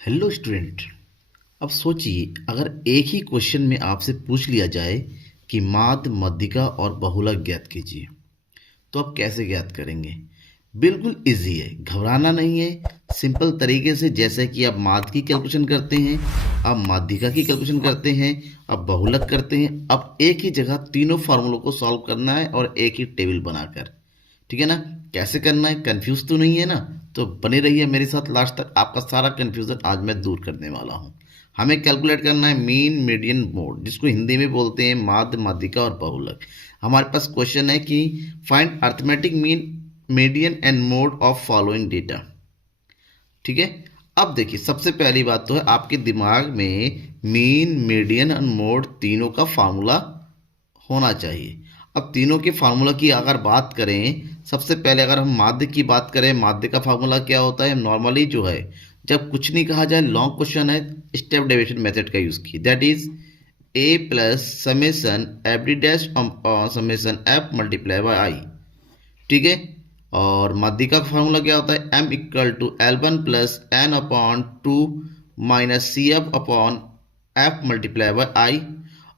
Hello student. अब सोचिए, अगर एक ही क्वेश्चन में आपसे पूछ लिया जाए कि माध्य, मध्यिका और बहुलक ज्ञात कीजिए, तो आप कैसे ज्ञात करेंगे? बिल्कुल इजी है, घबराना नहीं है। सिंपल तरीके से, जैसे कि आप माध्य की कैलकुलेशन करते हैं, आप माध्यिका की कैलकुलेशन करते हैं, आप बहुलक करते हैं। अब एक ही जगह तीनों फार्मूलों को सॉल्व करना है और एक ही टेबल बनाकर। ठीक है ना? कैसे करना है, कंफ्यूज तो नहीं है ना? तो बने रहिए मेरे साथ लास्ट तक, आपका सारा कंफ्यूजन आज मैं दूर करने वाला हूँ। हमें कैलकुलेट करना है मीन, मीडियन, मोड, जिसको हिंदी में बोलते हैं माध्य, माध्यिका और बहुलक। हमारे पास क्वेश्चन है कि find arithmetic mean, median and mode of following data. ठीक है। अब देखिए, सबसे पहली बात तो है आपके दिमाग में मीन, मीडियन और मोड तीनों का फार्मूला होना चाहिए। अब तीनों के फार्मूला की अगर बात करें, सबसे पहले अगर हम माध्य की बात करें, माध्य का फार्मूला क्या होता है? नॉर्मली जो है, जब कुछ नहीं कहा जाए, लॉन्ग क्वेश्चन है, स्टेप डेविएशन मेथड का यूज की, that is A plus summation F D dash summation F multiply by I. ठीक है। और माध्यिका का फार्मूला क्या होता है? M equal to L one plus N upon two minus C F upon F multiply by I.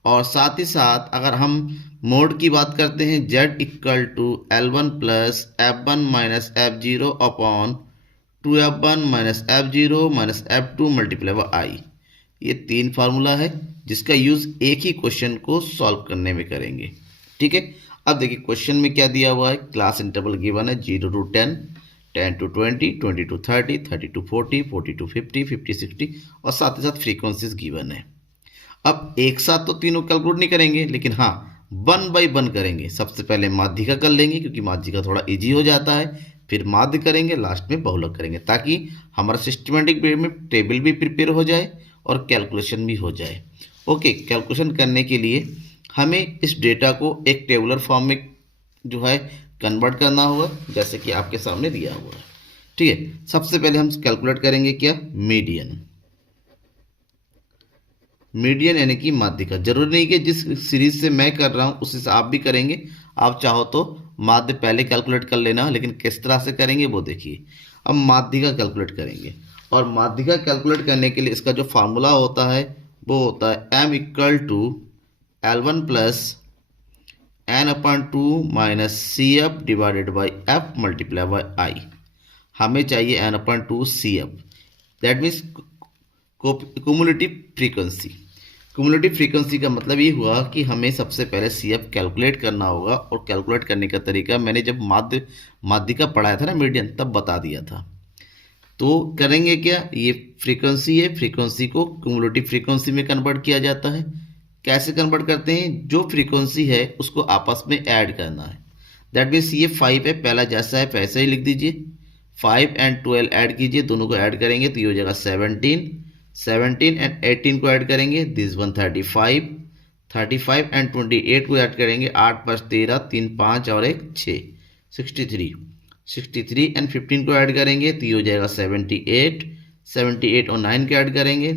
और साथ ही साथ अगर हम मोड की बात करते हैं, Z equal to L one plus F one minus F zero upon two F one minus F zero minus F two multiply by I. ये तीन फार्मूला है जिसका यूज एक ही क्वेश्चन को सॉल्व करने में करेंगे। ठीक है। अब देखिए क्वेश्चन में क्या दिया हुआ है। क्लास इंटरवल गिवन है 0 to 10, 10 to 20, 20 to 30, 30 to 40, 40 to 50, 50 60 और साथ ही साथ फ्रीक्वेंसीज गिवन है। अब एक साथ तो तीनों कैलकुलेट नहीं करेंगे, लेकिन हाँ, वन बाई वन करेंगे। सबसे पहले माध्यिका कर लेंगे क्योंकि माध्यिका थोड़ा इजी हो जाता है, फिर माध्य करेंगे, लास्ट में बहुलक करेंगे, ताकि हमारा सिस्टमेटिक वे में टेबल भी प्रिपेयर हो जाए और कैलकुलेशन भी हो जाए। ओके, कैलकुलेशन करने के लिए हमें इस डेटा को एक टेबुलर फॉर्म में जो है कन्वर्ट करना होगा, जैसे कि आपके सामने दिया हुआ है। ठीक है। सबसे पहले हम कैलकुलेट करेंगे क्या? मीडियन। मीडियन यानी कि माध्यिका। जरूरी नहीं कि जिस सीरीज से मैं कर रहा हूं उसी से आप भी करेंगे। आप चाहो तो माध्य पहले कैलकुलेट कर लेना, लेकिन किस तरह से करेंगे वो देखिए। अब माध्यिका कैलकुलेट करेंगे, और माध्यिका कैलकुलेट करने के लिए इसका जो फार्मूला होता है वो होता है M equal to L one plus N upon two minus C F divided by F multiply by I. हमें चाहिए N upon two C F, that means cumulative frequency. Cumulative frequency का मतलब ये हुआ कि हमें सबसे पहले सी एफ कैलकुलेट करना होगा, और कैलकुलेट करने का तरीका मैंने जब माध्यिका पढ़ाया था ना, मीडियन, तब बता दिया था। तो करेंगे क्या? ये फ्रीक्वेंसी है, फ्रीक्वेंसी को क्यूमुलेटिव फ्रीक्वेंसी में कन्वर्ट किया जाता है। कैसे कन्वर्ट करते हैं? जो फ्रीक्वेंसी है उसको आपस में ऐड करना है। दैट मीन्स ये 5 है, पहला जैसा है वैसा ही लिख दीजिए। 5 एंड 12 ऐड कीजिए, दोनों को ऐड करेंगे तो ये हो जाएगा 17। 17 एंड 18 को ऐड करेंगे, दिस वन 35। 35 एंड 28 को ऐड करेंगे, 8 + 13, 3 5 और 1 6, 63। 63 एंड 15 को ऐड करेंगे तो ये हो जाएगा 78। 78 और 9 को ऐड करेंगे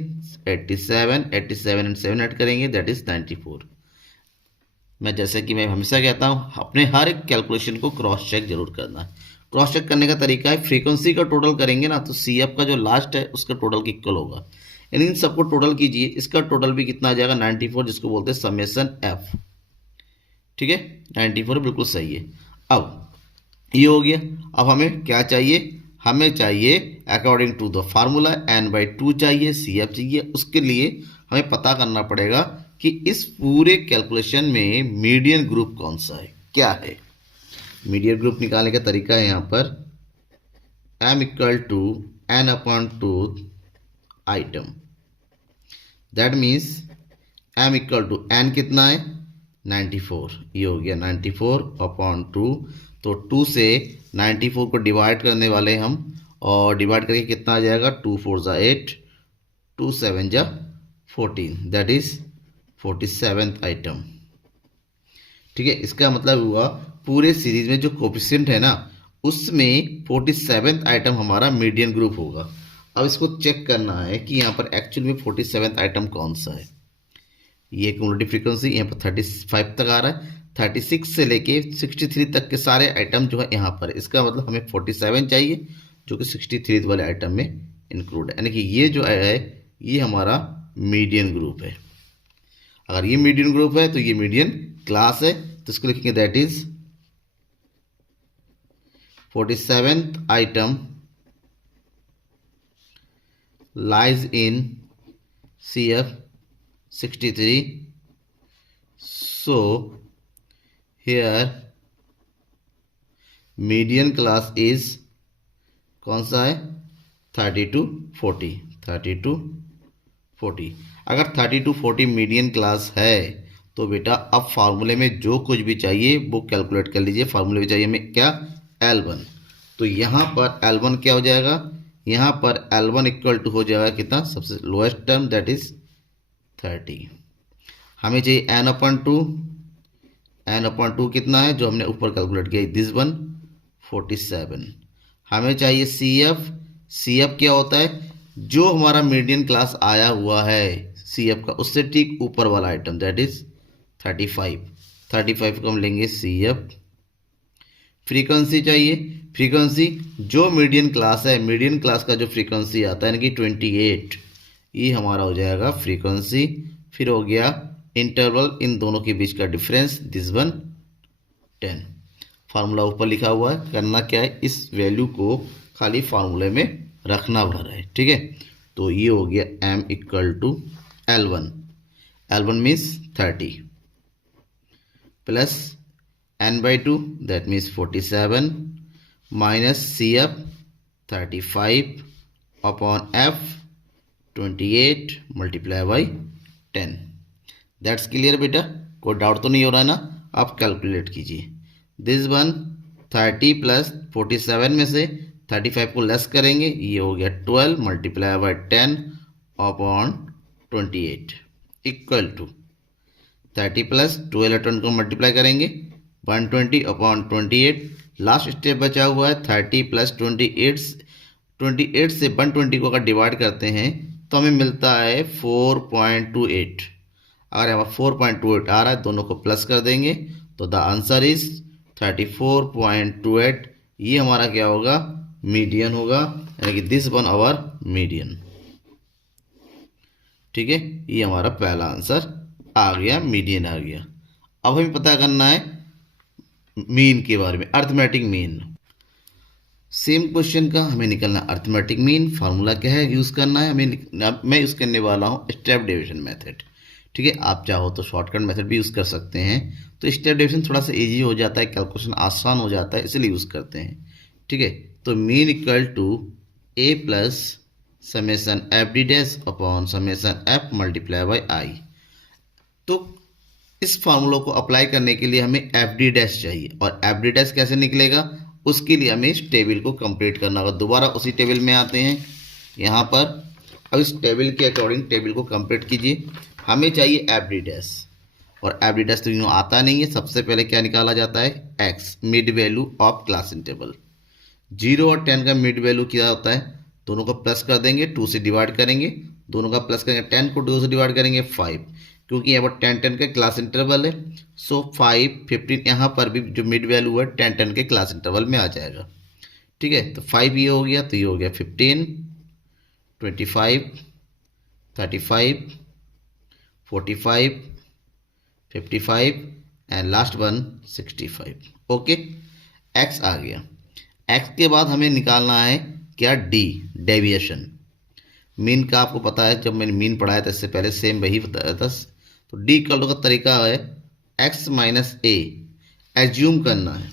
87। 87 एंड 7 ऐड करेंगे, दैट इज 94। मैं जैसे कि मैं हमेशा कहता हूँ, अपने हर एक कैलकुलेशन को क्रॉस चेक जरूर करना है। क्रॉस चेक करने का तरीका है, फ्रीक्वेंसी का टोटल करेंगे ना तो सी एफ का जो लास्ट है उसका टोटल के इक्वल होगा। यानी इन सबको टोटल कीजिए, इसका टोटल भी कितना आ जाएगा? 94, जिसको बोलते हैं समेसन एफ। ठीक है, 94 बिल्कुल सही है। अब ये हो गया। अब हमें क्या चाहिए? हमें चाहिए according to the formula n/2 चाहिए, सी एफ चाहिए। उसके लिए हमें पता करना पड़ेगा कि इस पूरे कैलकुलेशन में मीडियन ग्रुप कौन सा है, क्या है। मीडियन ग्रुप निकालने का तरीका है यहाँ पर m equal to n upon two item. That means m equal to n कितना है? 94। ये हो गया 94 अपॉन 2। तो 2 से 94 को डिवाइड करने वाले हम, और डिवाइड करके कितना आ जाएगा? 2 4 ज़ा 8, 2 7 ज़ा 14, दैट इज 47th आइटम। ठीक है, इसका मतलब हुआ पूरे सीरीज में जो कोफिशिएंट है ना, उसमें 47th आइटम हमारा मीडियन ग्रुप होगा। अब इसको चेक करना है कि यहाँ पर एक्चुअल में 47th आइटम कौन सा है। ये क्यूमुलेटिव फ्रीक्वेंसी यहाँ पर 35 तक आ रहा है, 36 से लेके 63 तक के सारे आइटम जो है यहाँ पर। इसका मतलब हमें 47 चाहिए, जो कि 63 वाले आइटम में इंक्लूड है, यानी कि ये जो है ये हमारा मीडियन ग्रुप है। अगर ये मीडियन ग्रुप है तो ये मीडियन क्लास है, तो इसको लिखेंगे that is 47th item lies in CF 63. So here median class is कौन सा है 30 to 40, 30 to 40। अगर 30 to 40 मीडियन क्लास है तो बेटा अब फार्मूले में जो कुछ भी चाहिए वो कैलकुलेट कर लीजिए। फार्मूले में चाहिए हमें क्या L1, तो यहाँ पर L1 क्या हो जाएगा, यहाँ पर L1 इक्वल टू हो जाएगा कितना, सबसे लोएस्ट टर्म दैट इज 30। हमें चाहिए n/2, n/2 कितना है जो हमने ऊपर कैलकुलेट किया, दिस वन 47। हमें चाहिए CF क्या होता है, जो हमारा मीडियन क्लास आया हुआ है CF का उससे ठीक ऊपर वाला आइटम दैट इज 35 को हम लेंगे CF। फ्रीक्वेंसी चाहिए, फ्रीक्वेंसी जो मीडियन क्लास है, मीडियन क्लास का जो फ्रीक्वेंसी आता है यानी कि 28, ये हमारा हो जाएगा फ्रीक्वेंसी। फिर हो गया इंटरवल इन दोनों के बीच का डिफरेंस, दिस वन 10। फार्मूला ऊपर लिखा हुआ है, करना क्या है इस वैल्यू को खाली फार्मूले में रखना भर है, ठीक है। तो ये हो गया m equal to L1 means 30 plus n/2 that means 47 minus CF 35 upon F 28 multiply by 10। That's clear बेटा, कोई डाउट तो नहीं हो रहा ना। आप कैलकुलेट कीजिए, दिस वन 30 प्लस 47 में से 35 को लेस करेंगे, ये हो गया 12 multiply by 10 upon 28 equal to 30 plus 12 10 को मल्टीप्लाई करेंगे 120 अपॉन 28। लास्ट स्टेप बचा हुआ है 30 प्लस 28 से 120 को अगर डिवाइड करते हैं तो हमें मिलता है 4.28। अगर यहाँ 4.28 आ रहा है दोनों को प्लस कर देंगे तो द आंसर इज 34.28। ये हमारा क्या होगा, मीडियन होगा, यानी कि दिस वन आवर मीडियन, ठीक है। ये हमारा पहला आंसर आ गया, मीडियन आ गया। अब हमें पता करना है मीन के बारे में, अर्थमेटिक मीन। सेम क्वेश्चन का हमें निकलना अर्थमेटिक मीन। फार्मूला क्या है यूज़ करना है हमें, मैं यूज़ करने वाला हूँ स्टेप डेविएशन मेथड, ठीक है। आप चाहो तो शॉर्टकट मेथड भी यूज़ कर सकते हैं, तो स्टेप डेविएशन थोड़ा सा इजी हो जाता है, कैलकुलेशन आसान हो जाता है, इसलिए यूज़ करते हैं, ठीक है। तो mean equal to a plus summation FD' upon summation F multiply by I। तो इस फार्मूला को अप्लाई करने के लिए हमें FD' चाहिए, और FD' कैसे निकलेगा उसके लिए हमें इस टेबल को कंप्लीट करना होगा। दोबारा उसी टेबल में आते हैं यहाँ पर। अब इस टेबल के अकॉर्डिंग टेबल को कंप्लीट कीजिए। हमें चाहिए FD', और FD' तो यूँ आता नहीं है। सबसे पहले क्या निकाला जाता है, x mid value of class interval. 0 और 10 का मिड वैल्यू क्या होता है, दोनों को प्लस कर देंगे, 2 से डिवाइड करेंगे, दोनों का प्लस करेंगे, 10 को 2 से डिवाइड करेंगे 5, क्योंकि यहाँ पर 10 का क्लास इंटरवल है। सो 5 15 यहाँ पर भी जो मिड वैल्यू है 10 के क्लास इंटरवल में आ जाएगा, ठीक है। तो 5 ये हो गया, तो ये हो गया 15 25 35 45 55 and last one 65। Okay, x आ गया। x के बाद हमें निकालना है क्या, d डेविएशन। मीन का आपको पता है, जब मैंने मीन पढ़ाया था इससे पहले सेम वही बताया था। तो डी इक्वल का तरीका है x माइनस ए, एज्यूम करना है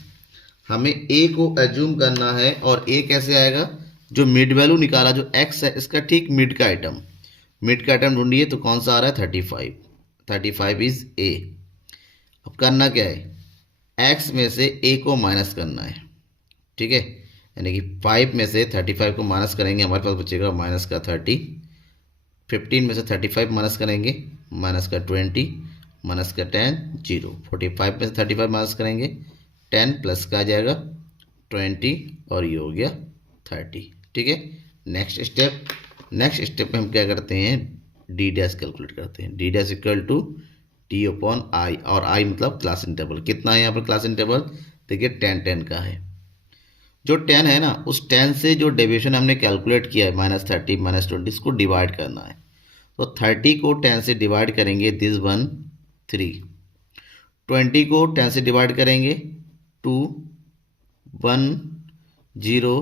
हमें, a को एज्यूम करना है। और a कैसे आएगा, जो मिड वैल्यू निकाला जो x है इसका ठीक मिड का आइटम ढूंढिए, तो कौन सा आ रहा है 35 इज a। अब करना क्या है, x में से a को माइनस करना है, ठीक है। यानी कि 5 में से 35 को माइनस करेंगे, हमारे पास बचेगा माइनस का 30। 15 में से 35 माइनस करेंगे, माइनस का 20, माइनस का 10 0। 45 में से 35 माइनस करेंगे, 10 प्लस का आ जाएगा 20, और ये हो गया 30, ठीक है। नेक्स्ट स्टेप में हम क्या करते हैं, d' कैलकुलेट करते हैं। d' equal to t upon i, और i मतलब क्लास इंटरवल। कितना है यहाँ पर क्लास इंटरवल, देखिए 10 का है। जो 10 है ना, उस 10 से जो डेविएशन हमने कैलकुलेट किया है -30 -20, इसको डिवाइड करना है। तो 30 को 10 से डिवाइड करेंगे, दिस वन 3। 20 को 10 से डिवाइड करेंगे, 2 1 0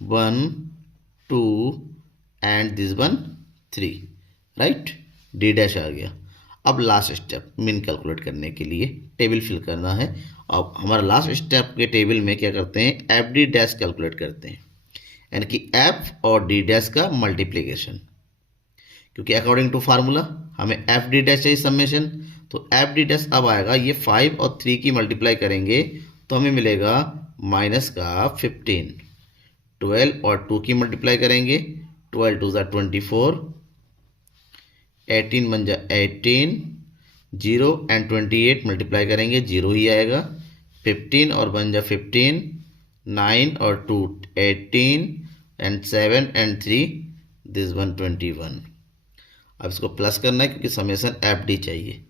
1 2 and this one 3, right. D dash आ गया। अब लास्ट स्टेप मीन कैलकुलेट करने के लिए टेबल फिल करना है। अब हमारा लास्ट स्टेप के टेबल में क्या करते हैं, एफ डी डैश कैलकुलेट करते हैं, यानी कि एफ और डी डैश का मल्टीप्लीकेशन, क्योंकि अकॉर्डिंग टू फार्मूला हमें एफ डी डैश चाहिए समेशन। तो एफ डी डैश अब आएगा, ये 5 और 3 की मल्टीप्लाई करेंगे तो हमें मिलेगा माइनस का 15। 12 और 2 की मल्टीप्लाई करेंगे, 12 2 ज़ा 24, 18 बन जा 18, 0 एंड 28 मल्टीप्लाई करेंगे, 0 ही आएगा। 15 और बन जा 15, 9 और 2 18 एंड 7 एंड 3 दिस वन 21। अब इसको प्लस करना है क्योंकि समेसन एफ डी चाहिए।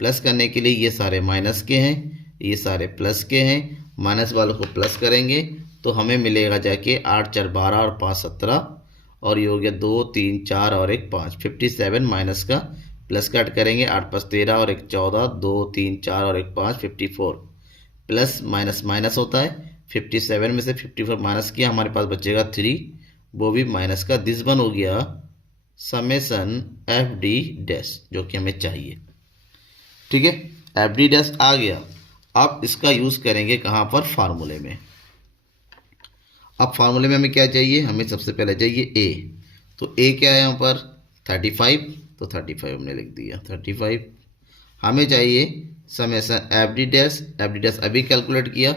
प्लस करने के लिए ये सारे माइनस के हैं, ये सारे प्लस के हैं, माइनस वालों को प्लस करेंगे तो हमें मिलेगा जाके 8 4 12 और 5 17, और ये हो गया 2 3 4 और 1 5, 57 माइनस का प्लस कट करेंगे, 8 5 13 और 1 14, 2 3 4 और 1 5, 54 प्लस माइनस माइनस होता है। 57 में से 54 माइनस किया, हमारे पास बचेगा 3, वो भी माइनस का। दिस वन हो गया समेसन एफ डी डैश, जो कि हमें चाहिए। ठीक है, एफ डी डैश आ गया। अब इसका यूज़ करेंगे कहाँ पर, फार्मूले में। अब फार्मूले में हमें क्या चाहिए, हमें सबसे पहले चाहिए ए। तो ए क्या है यहाँ पर 35, तो 35 हमने लिख दिया 35। हमें चाहिए summation F D dash, F D dash अभी कैलकुलेट किया,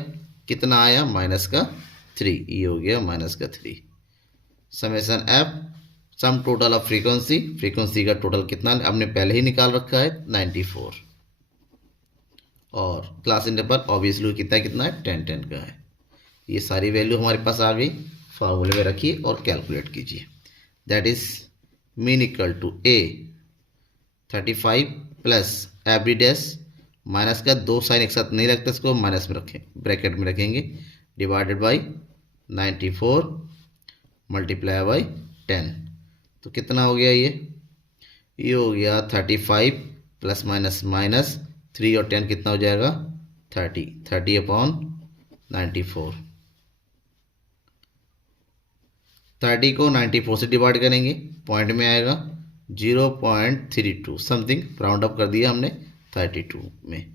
कितना आया माइनस का 3, ये हो गया माइनस का 3। Summation F sum total of frequency, frequency का टोटल कितना हमने पहले ही निकाल रखा है 94, और क्लास इंटरवल ऑब्वियसली कितना कितना है 10 10 का है। ये सारी वैल्यू हमारे पास आ गई, फार्मूले में रखिए और कैलकुलेट कीजिए। That is mean equal to A 35 plus F D dash, minus का 2 साइन एक साथ नहीं रखते, इसको माइनस में रखें, ब्रैकेट में रखेंगे, डिवाइडेड बाई 94 मल्टीप्लाई बाई 10। तो कितना हो गया ये हो गया 35 प्लस माइनस माइनस 3 और 10 कितना हो जाएगा 30, 30 अपॉन 94। 30 को 94 से डिवाइड करेंगे, पॉइंट में आएगा 0.32 समथिंग, राउंड अप कर दिया हमने 32 में,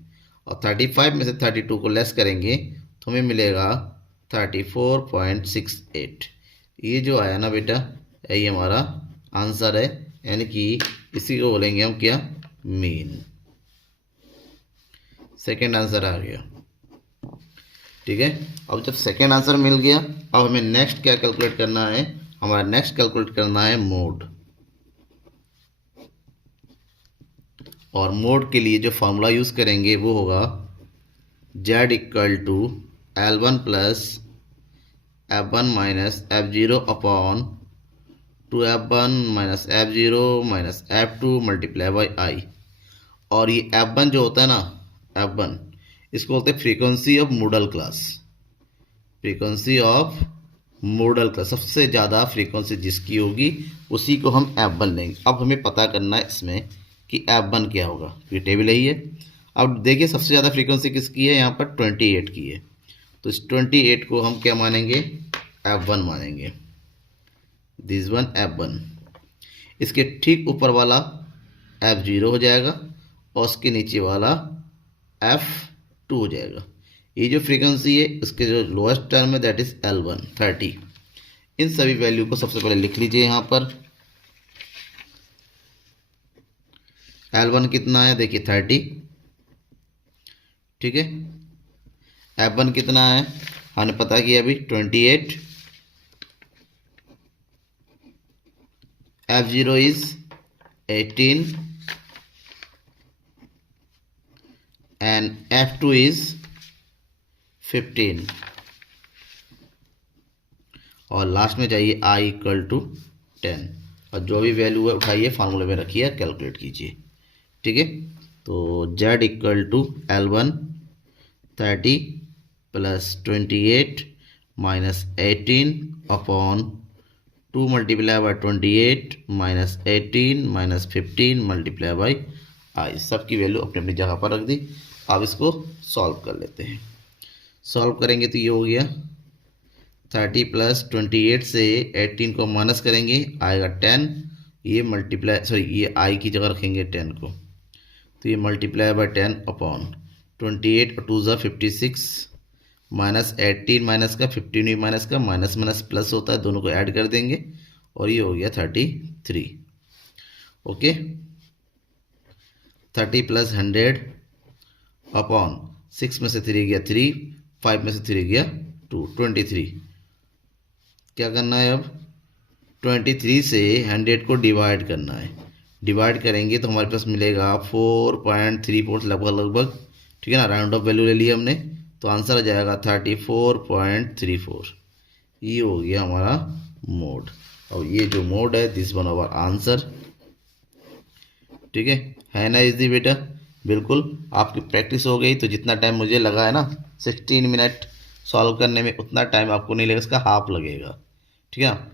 और 35 में से 32 को लेस करेंगे तो हमें मिलेगा 34.68। ये जो आया ना बेटा, यही हमारा आंसर है, यानी कि इसी को बोलेंगे हम क्या, मीन। सेकेंड आंसर आ गया। ठीक है, अब जब सेकेंड आंसर मिल गया, अब हमें नेक्स्ट क्या कैलकुलेट करना है, हमारा नेक्स्ट कैलकुलेट करना है मोड। और मोड के लिए जो फॉर्मूला यूज़ करेंगे वो होगा z equal to L1 plus F1 minus F0 upon 2F1 minus F0 minus F2 multiply by I. और ये F1 जो होता है ना, F1 इसको बोलते हैं frequency of model class. Frequency of model class, सबसे ज़्यादा फ्रीक्वेंसी जिसकी होगी उसी को हम F1 लेंगे। अब हमें पता करना है इसमें कि F1 क्या होगा, ये टेबल यही है। अब देखिए सबसे ज़्यादा फ्रीक्वेंसी किसकी है, यहाँ पर 28 की है, तो इस 28 को हम क्या मानेंगे, F1 मानेंगे, दिस वन F1। इसके ठीक ऊपर वाला F0 हो जाएगा और उसके नीचे वाला F2 हो जाएगा। ये जो फ्रीक्वेंसी है इसके जो लोएस्ट टर्म है दैट इज L1 30। इन सभी वैल्यू को सबसे पहले लिख लीजिए यहाँ पर। L1 कितना है देखिए 30, ठीक है। F1 कितना है हमने पता किया अभी 28, F0 is 18 and F2 is 15, और लास्ट में चाहिए I इक्वल टू 10। और जो भी वैल्यू है उठाइए फार्मूले में रखिए, कैलकुलेट कीजिए। ठीक है, तो Z equal to L1 30 plus 28 minus 18 upon 2 multiply by 28 minus 18 minus 15 multiply by I. सबकी वैल्यू अपनी अपनी जगह पर रख दी। अब इसको सॉल्व कर लेते हैं। सॉल्व करेंगे तो ये हो गया 30 प्लस 28 से 18 को माइनस करेंगे आएगा 10। ये मल्टीप्लाई ये आई की जगह रखेंगे 10 को, तो ये मल्टीप्लाई बाय 10 अपॉन 28 और 2 ज़ा 56 माइनस 18 माइनस का 15 भी माइनस का माइनस माइनस प्लस होता है, दोनों को ऐड कर देंगे और ये हो गया 33। ओके, 30 प्लस 100 अपॉन 6 में से 3 गया 3, 5 में से 3 गया 2, 23। क्या करना है अब 23 से 100 को डिवाइड करना है। डिवाइड करेंगे तो हमारे पास मिलेगा 4.34 लगभग, ठीक है ना। राउंड ऑफ वैल्यू ले लिया हमने तो आंसर आ जाएगा 34.34। ये हो गया हमारा मोड। और ये जो मोड है दिस वन आवर आंसर, ठीक है ना इजी बेटा। बिल्कुल आपकी प्रैक्टिस हो गई तो जितना टाइम मुझे लगा है ना 16 मिनट सॉल्व करने में, उतना टाइम आपको नहीं लगेगा, इसका हाफ लगेगा, ठीक है ना।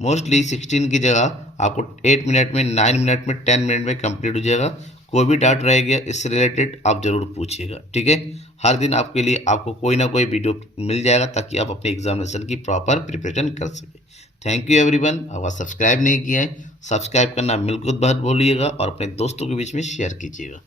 मोस्टली 16 की जगह आपको 8 मिनट में, 9 मिनट में, 10 मिनट में कंप्लीट हो जाएगा। कोई भी डाउट रह गया इससे रिलेटेड आप ज़रूर पूछिएगा, ठीक है। हर दिन आपके लिए आपको कोई ना कोई वीडियो मिल जाएगा ताकि आप अपने एग्जामिनेशन की प्रॉपर प्रिपरेशन कर सकें। Thank you everyone. अगर सब्सक्राइब नहीं किया है सब्सक्राइब करना बिल्कुल मत भूलिएगा और अपने दोस्तों के बीच में शेयर कीजिएगा।